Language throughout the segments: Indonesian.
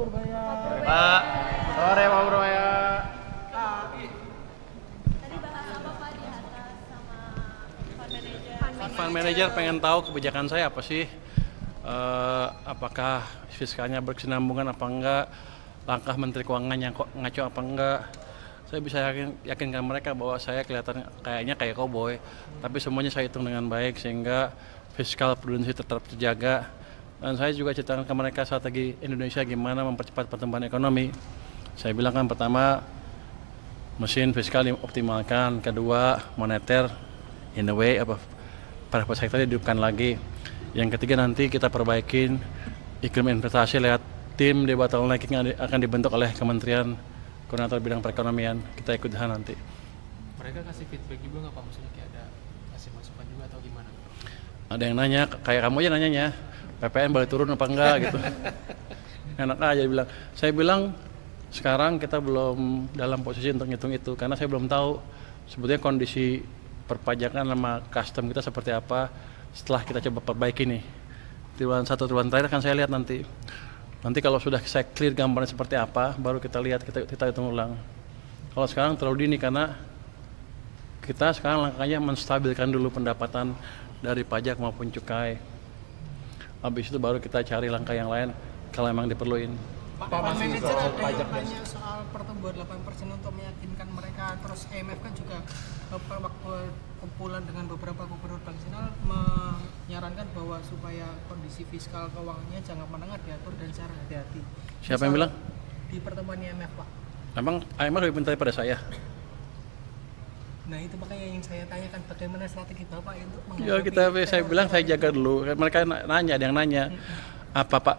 Purbaya. Pak, sore Pak Purbaya. Tadi bahas apa Pak di atas sama fund manager? Fund manager pengen tahu kebijakan saya apa sih? Apakah fiskalnya berkesinambungan apa enggak? Langkah Menteri Keuangan yang ngaco apa enggak? Saya bisa yakinkan mereka bahwa saya kelihatan kayaknya kayak cowboy, tapi semuanya saya hitung dengan baik sehingga fiskal prudensi tetap terjaga. Dan saya juga ceritakan ke mereka strategi Indonesia gimana mempercepat pertumbuhan ekonomi. Saya bilang kan pertama mesin fiskal dioptimalkan, kedua moneter in a way private sector dihidupkan lagi. Yang ketiga nanti kita perbaikin iklim investasi lewat tim di bottlenecking yang akan dibentuk oleh Kementerian Koordinator Bidang Perekonomian. Kita ikut sana nanti. Mereka kasih feedback juga nggak Pak? Maksudnya kayak ada kasih masukan juga atau gimana? Ada yang nanya, kayak kamu aja nanyanya, PPN boleh turun apa enggak gitu. Enak aja bilang. Saya bilang sekarang kita belum dalam posisi untuk ngitung itu karena saya belum tahu sebetulnya kondisi perpajakan sama custom kita seperti apa setelah kita coba perbaiki nih. Triwulan 1 triwulan terakhir kan saya lihat nanti. Nanti kalau sudah saya clear gambarnya seperti apa, baru kita lihat, kita hitung ulang. Kalau sekarang terlalu dini karena kita sekarang langkahnya menstabilkan dulu pendapatan dari pajak maupun cukai. Habis itu baru kita cari langkah yang lain kalau memang diperluin. Pak manajer ada yang tanya soal pertumbuhan 8% untuk meyakinkan mereka. Terus IMF kan juga waktu kumpulan dengan beberapa gubernur bank sentral menyarankan bahwa supaya kondisi fiskal keuangannya jangka menengah diatur dan secara hati-hati. Siapa yang bilang? Di pertemuan IMF Pak. Emang IMF lebih pintar pada saya? Nah itu makanya yang saya tanyakan bagaimana strategi Bapak untuk Ya saya bilang saya jaga dulu. Mereka nanya, ada yang nanya.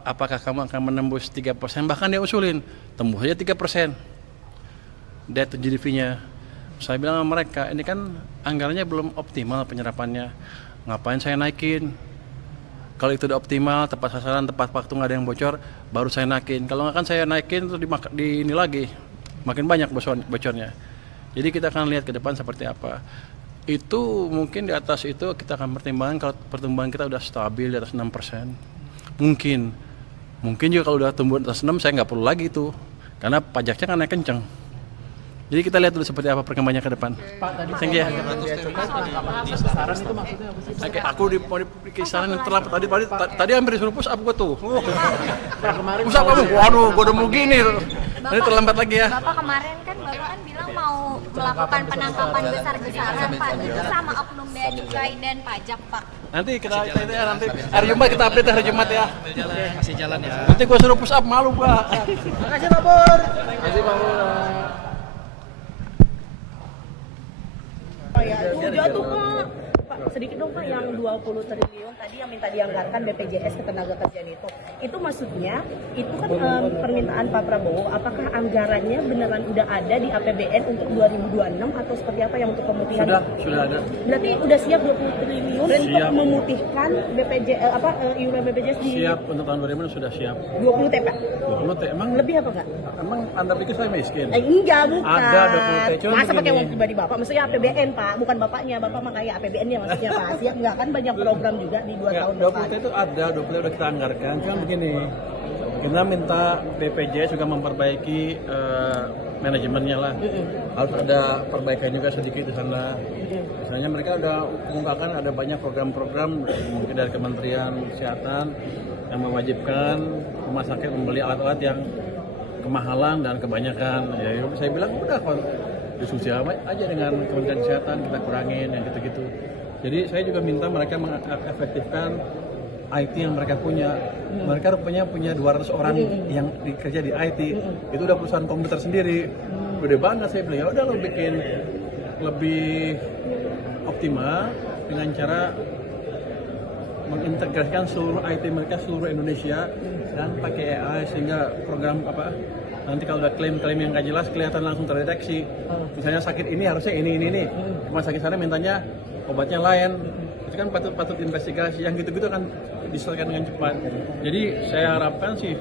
Apakah kamu akan menembus 3%? Bahkan dia usulin, tembus aja 3%. Debt to GDP-nya. Saya bilang sama mereka, ini kan anggarannya belum optimal penyerapannya. Ngapain saya naikin? Kalau itu udah optimal, tepat sasaran, tepat waktu, nggak ada yang bocor, baru saya naikin. Kalau nggak kan saya naikin terus di ini lagi, makin banyak bocornya. Jadi kita akan lihat ke depan seperti apa. Itu mungkin di atas itu kita akan pertimbangkan kalau pertumbuhan kita udah stabil di atas 6%. Mungkin juga kalau udah tumbuh di atas 6 saya nggak perlu lagi itu. Karena pajaknya kan naik kenceng. Jadi kita lihat dulu seperti apa perkembangannya ke depan. Pak tadi Thank you. saran itu maksudnya apa sih? Oke, aku di kisaran yang terlambat tadi hampir disuruh push up gua tuh. Kemarin Push up kamu, waduh, gua udah mau gini. Ini terlambat lagi ya. Bapak kemarin kan bilang mau melakukan penangkapan besar-besaran Pak, itu sama oknum bea cukai dan pajak Pak. Nanti kita nanti hari Jumat kita update hari Jumat ya. Masih jalan ya. Nanti gua suruh push up malu gua. Makasih Pak Pur. Makasih Pak Pur. Ya, itu jatuh Pak, sedikit dong Pak, yang 20 triliun tadi yang minta dianggarkan BPJS Ketenagakerjaan itu maksudnya itu kan permintaan Pak Prabowo, apakah anggarannya beneran udah ada di APBN untuk 2026 atau seperti apa yang untuk pemutihan? Sudah ada. Berarti udah siap 20 triliun untuk memutihkan iuran BPJS di Siap untuk tahun 2000 sudah siap. 20 T Pak? 20 T emang Lebih apa enggak? Anda pikir saya miskin? Enggak, bukan. Ada 20 T, cuma masa pakai begini. uang pribadi Bapak? Maksudnya APBN Pak, bukan Bapaknya. Bapak mah kayak APBN-nya maksudnya Pak. Siap enggak? Kan banyak program juga di 2 tahun 20 depan. T itu ada, 20 T udah kita anggarkan. Cuma begini, kita minta BPJS juga memperbaiki manajemennya lah. Harus ada perbaikan juga sedikit di sana. Misalnya mereka udah mengungkapkan ada banyak program-program mungkin dari Kementerian Kesehatan yang mewajibkan rumah sakit membeli alat-alat yang kemahalan dan kebanyakan. Ya saya bilang udah diskusi aja dengan Kementerian Kesehatan, kita kurangin yang gitu-gitu. Jadi saya juga minta mereka mengefektifkan IT yang mereka punya. Mereka rupanya punya 200 orang yang kerja di IT. Itu udah perusahaan komputer sendiri. Gede banget, saya bilang ya udah lo bikin lebih optimal dengan cara mengintegrasikan seluruh IT mereka seluruh Indonesia dan pakai AI sehingga program nanti kalau ada klaim-klaim yang nggak jelas kelihatan langsung terdeteksi. Misalnya sakit ini harusnya ini. Cuma sakit sana mintanya obatnya lain. Itu kan patut investigasi. Yang gitu-gitu kan diselesaikan dengan cepat. Jadi saya harapkan sih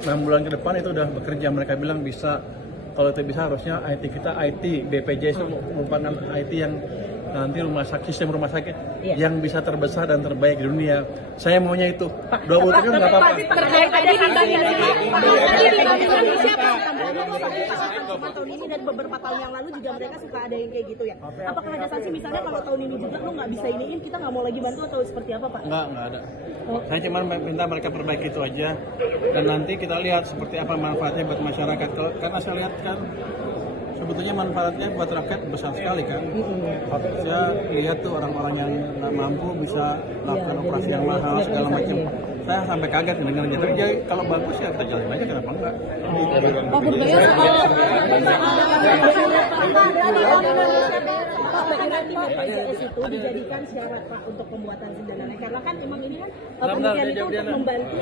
6 bulan ke depan itu udah bekerja. Mereka bilang bisa, kalau itu bisa harusnya IT kita, IT BPJS itu merupakan IT yang nanti sistem rumah sakit yang bisa terbesar dan terbaik di dunia. Saya maunya itu. 20 triliun nggak apa-apa. Terkait tadi tahun ini dan beberapa tahun yang lalu juga mereka suka ada yang kayak gitu ya. Apakah ada sanksi misalnya kalau tahun ini juga lu nggak bisa iniin, kita nggak mau lagi bantu atau seperti apa Pak? Nggak ada. Saya cuma minta mereka perbaiki itu aja. Dan nanti kita lihat seperti apa manfaatnya buat masyarakat. Karena saya lihat kan sebetulnya manfaatnya buat rakyat besar sekali kan. Saya lihat tuh orang-orang yang nggak mampu bisa lakukan operasi yang mahal segala macam. Saya sampai kaget mendengarnya. Tapi kalau bagus ya kita jalan aja, kenapa enggak? Pak Purbaya nanti BPJS itu dijadikan syarat Pak untuk pembuatan sindananya karena kan emang ini kan penelitian itu untuk membantu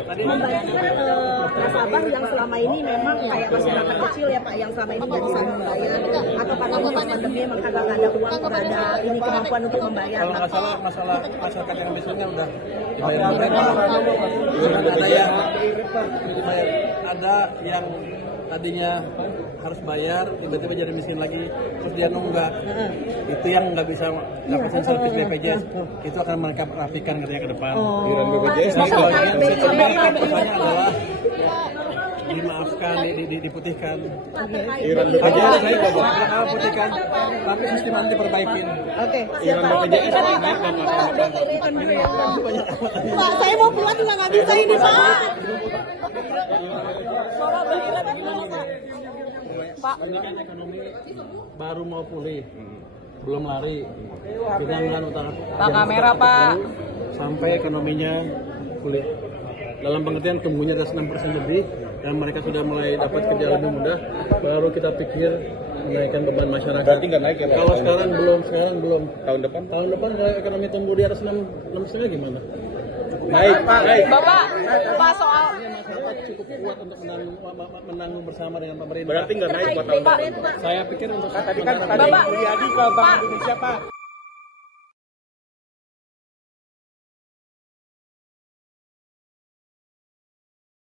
nasabah yang selama ini memang kayak masyarakat kecil ya Pak yang selama ini nggak bisa membayar atau karena ini pandemi emang karena nggak ada uang nggak ada ini kemampuan untuk membayar. Kalau nggak salah masalah masyarakat yang misalnya udah bayar mereka. Ada yang tadinya harus bayar tiba-tiba jadi miskin lagi terus dia nunggak itu yang nggak bisa dapetin servis BPJS itu akan mereka rapikan katanya ke depan. Iuran BPJS sebenarnya adalah dimaafkan, diputihkan. Iuran BPJS Saya bakal putihkan, tapi sistem nanti perbaikin. Oke. Iuran BPJS naik dan Pak, saya mau keluar juga nggak bisa ini Pak. Pak, Ekonomi baru mau pulih, belum lari. Kita nggak utara. Pak kamera Pak. Sampai ekonominya pulih. Dalam pengertian tumbuhnya ada 6% lebih dan mereka sudah mulai dapat kerja lebih mudah, baru kita pikir menaikkan beban masyarakat. Berarti nggak naik ya? Kalau sekarang belum. Tahun depan? Tahun depan kalau ekonomi tumbuh di atas 6,5 gimana? Naik. Bapak soal Masyarakat cukup kuat untuk menanggung bersama dengan pemerintah. Berarti nggak naik buat tahun depan? Saya pikir untuk Tadi kan Mulyadi ke Bank Indonesia Pak.